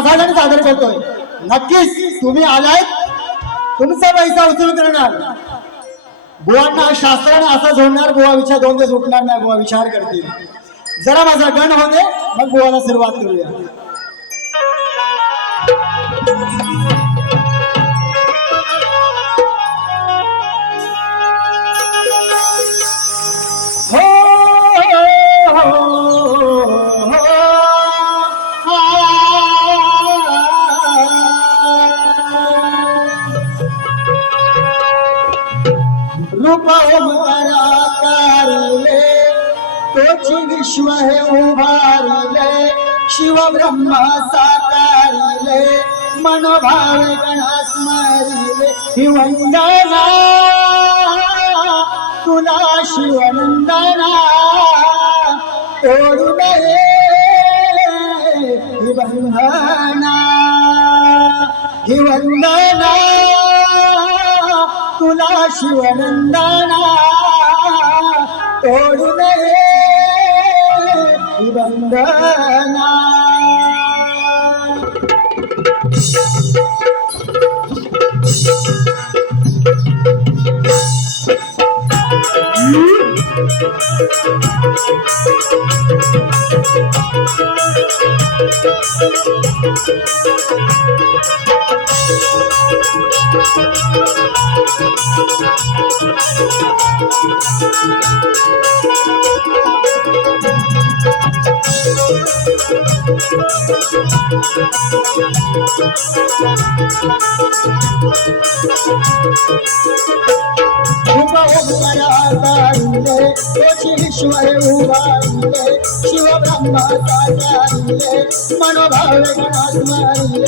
तो आम्ही सादर करतोय. नक्कीच तुम्ही आलाय तुमचा पैसा उचलून करणार बुवांना शास्त्राने असं जोडणार बुवा विचार दोन दिवस उठणार नाही बुवा विचार करतील. जरा माझा गण होते मग बुवाला सुरुवात करूया. तोची विश्व हे उभारिले शिव ब्रह्म साकारिले. मनोभाव गणास मारिले. हि वंदना. तुला शिवनंदना. तोडू नये. हि बंधना वंदना. तुला शिवनंदना. तोडू नये. வந்தனா Thank you. ईश्वर उभारले शिव ब्रह्मा साकारले मनोभाव गणात मारिले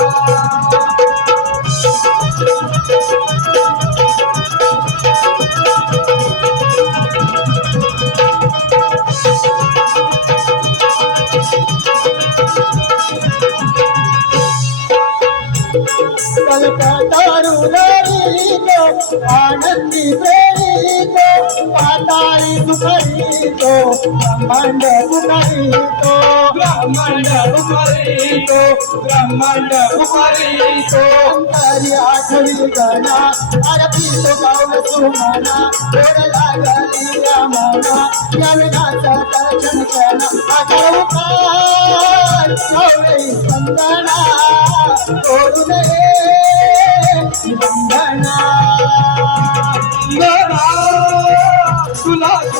पाताळी सुखरितो ब्रह्मांड सुखरितो ब्रह्मांड उमरितो ब्रह्मांड उमरितो अंतरी आठवी गणा आरतीतो गाऊन सुमना गोड लागली या मना या विनाचा दर्शन करा आठवू काय गौरी वंदना. तोडू नये वंदना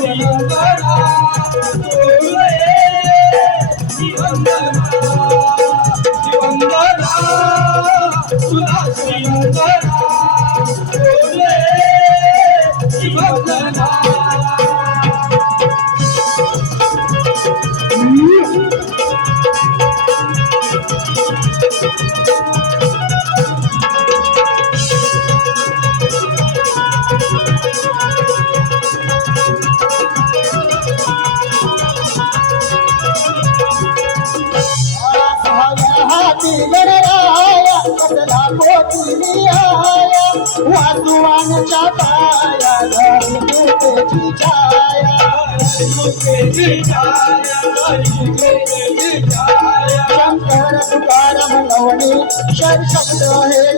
Yeah. गणराया कसला पोटी लिहाया वासुवानच्या पाया धरी छाया शंकर तुकाराम शर शब्द हे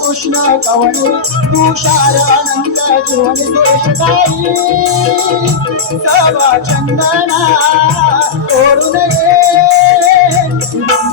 कृष्ण कवणी तुषार अनंत जीवनी सवा चंदना